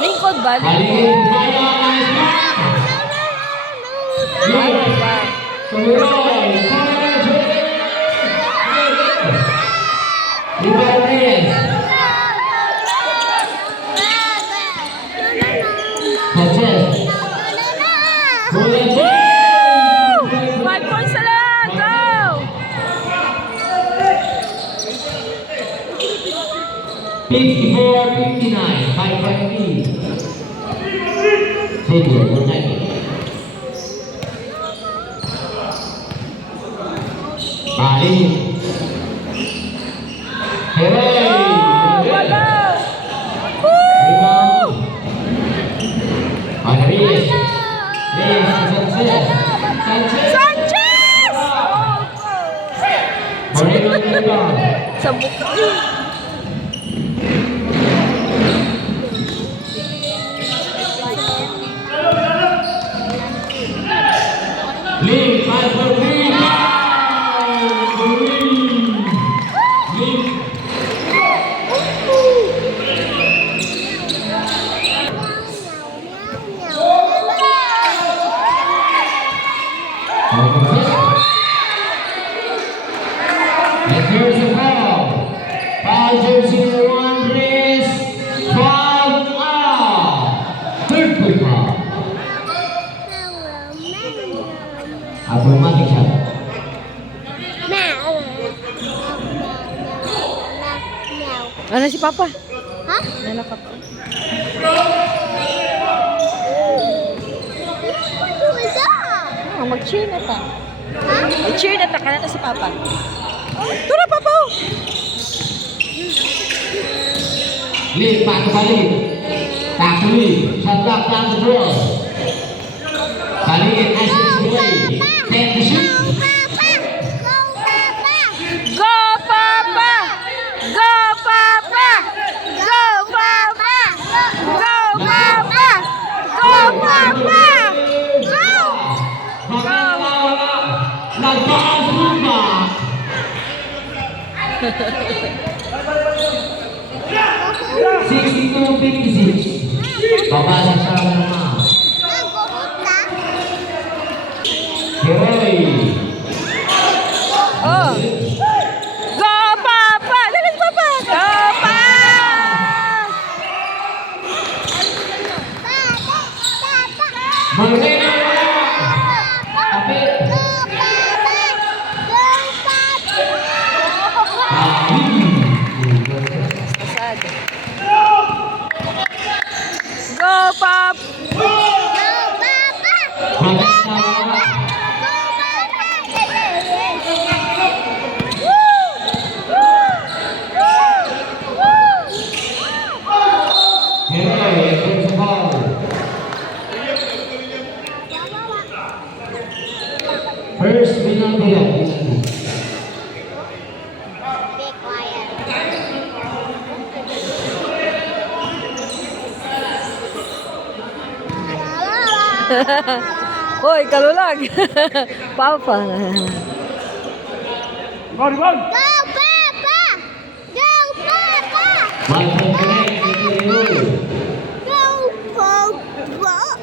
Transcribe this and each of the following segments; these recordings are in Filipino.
Lingkod ba? Lingkod. Five points na lang. Go! 54-59, 5-5 lead. Xavier, good night. Bali. Hooray! Wala! Rebound. On Reyes. Reyes to Sanchez. Sanchez. Sanchez! Moreno to rebound. Sa mukha. Lee, 5 for 3. And here's the foul. Foul jersey number 1, Reyes. Foul out. Third foul. Automatic shot. Ano si Papa? Ha? Nalakap ko. Oh, mag-cheer na ta. Ha? Mag-cheer na ta. Kana na si Papa. Tara, Papa! Lee, pass to Bali. Back to Lee. Shot clock down the draw. Bali and Ashton is away. 10 to shoot. Go, Papa! Go, Papa! Go, Papa! Go, Papa! Go, Papa! Go! Nagbaas rumba. 62-56. Babasa siya naman. Heroy. Oh! Go, Papa! Lalas, Papa! Go, Papa! Moreno. Kapit. Go, Papa! First penalty of Hoy, kalulag! Papa! Run, run! Go, Papa! Go, Papa! One point connect, Go, Papa!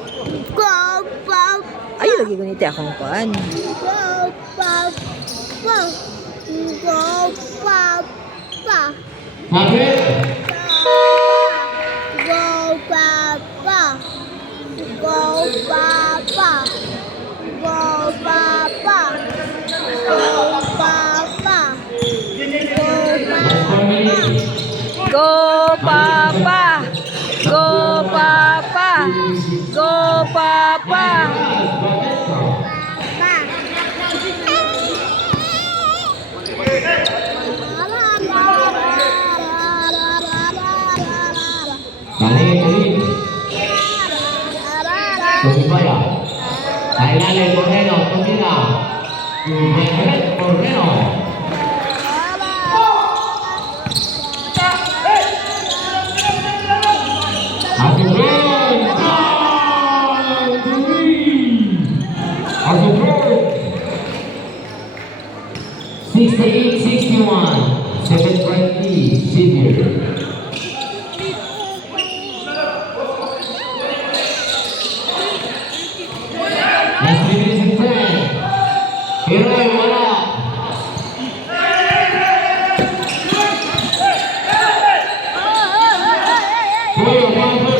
Go, Papa! Ay, lagi ko niti akong kuan. Go, Papa! Go, Papa! Kapit! Go, Papa! Go, Papa! Go, Papa! Go, Papa! Go, Papa! Go, Papa! Go, Papa! Balik, balik. Tumibaya. Kailangan Moreno, tumira. Moreno. As a goal! As a goal! 68-61. 7-20. Xavier. Leroy, wala. Boyo, boyo, boyo.